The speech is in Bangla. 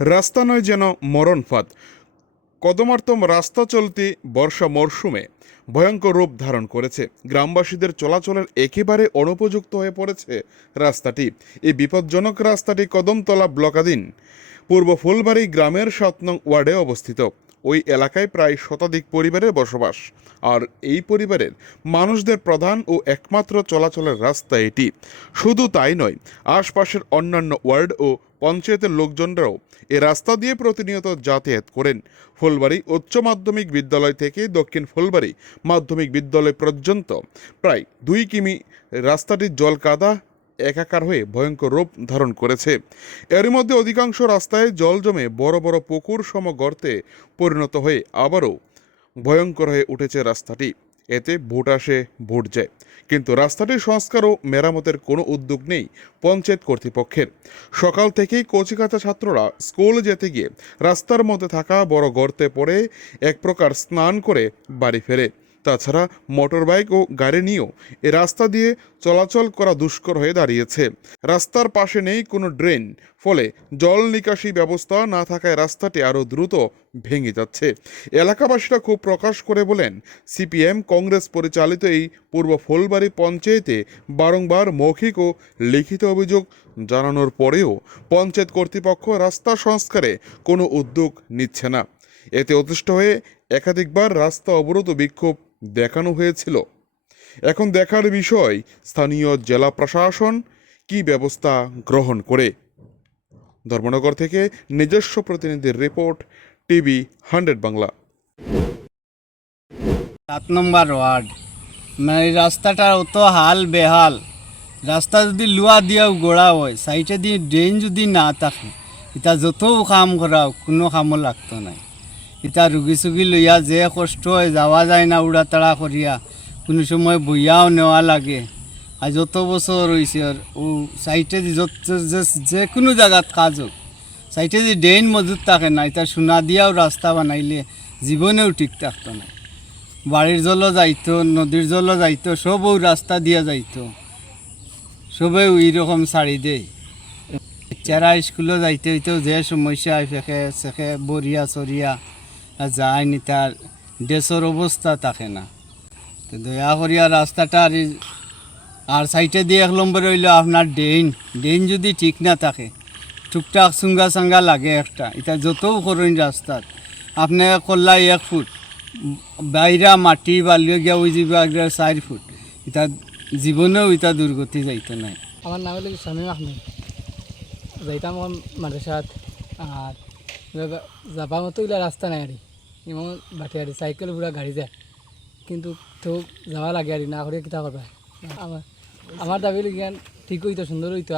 রাস্তা নয় যেন মরণ ফাঁদ। কদমার্তম রাস্তা চলতি বর্ষা মরশুমে ভয়ঙ্কর রূপ ধারণ করেছে। গ্রামবাসীদের চলাচলের একেবারে অনুপযুক্ত হয়ে পড়েছে রাস্তাটি। এই বিপজ্জনক রাস্তাটি কদমতলা ব্লকাধীন। পূর্ব ফুলবাড়ি গ্রামের সাত নং ওয়ার্ডে অবস্থিত। ওই এলাকায় প্রায় শতাধিক পরিবারের বসবাস। আর এই পরিবারের মানুষদের প্রধান ও একমাত্র চলাচলের রাস্তা এটি। শুধু তাই নয়, আশপাশের অন্যান্য ওয়ার্ড ও পঞ্চায়েতের লোকজনরাও এ রাস্তা দিয়ে প্রতিনিয়ত যাতায়াত করেন। ফুলবাড়ি উচ্চ মাধ্যমিক বিদ্যালয় থেকে দক্ষিণ ফুলবাড়ি মাধ্যমিক বিদ্যালয় পর্যন্ত প্রায় দুই কিমি রাস্তাটির জল কাদা একাকার হয়ে ভয়ঙ্কর রূপ ধারণ করেছে। এর মধ্যে অধিকাংশ রাস্তায় জল জমে বড় বড় পুকুর সম গর্তে পরিণত হয়ে আবারও ভয়ঙ্কর হয়ে উঠেছে রাস্তাটি। এতে ভোট আসে, ভোট যায়। কিন্তু রাস্তাটির সংস্কার ও মেরামতের কোনো উদ্যোগ নেই পঞ্চায়েত কর্তৃপক্ষের। সকাল থেকেই কচিকাঁচা ছাত্ররা স্কুল যেতে গিয়ে রাস্তার মধ্যে থাকা বড় গর্তে পড়ে এক প্রকার স্নান করে বাড়ি ফেরে। তাছাড়া মোটরবাইক ও গাড়ি নিয়েও এ রাস্তা দিয়ে চলাচল করা দুষ্কর হয়ে দাঁড়িয়েছে। রাস্তার পাশে নেই কোনো ড্রেন, ফলে জল নিকাশি ব্যবস্থা না থাকায় রাস্তাটি আরও দ্রুত ভেঙে যাচ্ছে। এলাকাবাসীরা খুব প্রকাশ করে বলেন, সিপিএম, কংগ্রেস পরিচালিত এই পূর্ব ফুলবাড়ি পঞ্চায়েতে বারংবার মৌখিক ও লিখিত অভিযোগ জানানোর পরেও পঞ্চায়েত কর্তৃপক্ষ রাস্তা সংস্কারে কোনো উদ্যোগ নিচ্ছে না। এতে অতিষ্ঠ হয়ে একাধিকবার রাস্তা অবরোধ বিক্ষোভ দেখানো হয়েছিল। এখন দেখার বিষয়, স্থানীয় জেলা প্রশাসন কি ব্যবস্থা গ্রহণ করে? ধর্মনগর থেকে নিজস্ব প্রতিনিধির রিপোর্ট, টিভি হান্ড্রেড বাংলা। সাত নম্বর ওয়ার্ড। মানে এই রাস্তাটা অত হাল বেহাল। রাস্তা যদি লুয়া দিয়াও গোড়া হয় সাইডে দিয়ে ড্রেন যদি না থাকে এটা যত কাম করাও, কোনো কামও লাগতো নাই। এটা রুগী চুগী লইয়া যে কষ্ট হয় যাওয়া যায় না উড়া তাড়া করিয়া কোনো সময় বইয়াও নেওয়া লাগে। আর যত বছর হয়েছে ও সাইডে দি যত যে- যে কোনো জায়গাত কাজ হোক সাইডে যদি ড্রেন মজুত থাকে না এটা সোনা দিয়াও রাস্তা বানাইলে জীবনেও ঠিক থাকতো না। বাড়ির জলও যাইতো নদীর জলও যাইতো, সবও রাস্তা দিয়া যাইতো সবেও এইরকম ছাড়ি দেয় চেরা স্কুলও যাইতে হইতো যে সমস্যা ফেঁকে সেখে বরিয়া চরিয়া আর যায় নি, তার দেশের অবস্থা থাকে না। তো দয়া করিয়া রাস্তাটা আর আর সাইডে দিয়ে এক নম্বর হইল আপনার ড্রেন। ড্রেন যদি ঠিক না থাকে, টুকটাক সুঙ্গা সাঙ্গা লাগে একটা, এটা যতও করুন রাস্তাত আপনি করলা এক ফুট, বাইরা মাটি বালিয়ে গিয়া ওই যে চার ফুট, এটা জীবনেও এটা দুর্গতি যাইতে নাই। আমার নাম হলো শামীম আহমেদ। যাইতাম মাদ্রাসাত, আর যাবা মতো রাস্তা নাই আর এমন বাটে আর সাইকেল পুরা গাড়ি যায় কিন্তু তো যাওয়া লাগে আর না করে কিতা করবা আমার আমার দাবি জ্ঞান ঠিক হইতো সুন্দর হইতো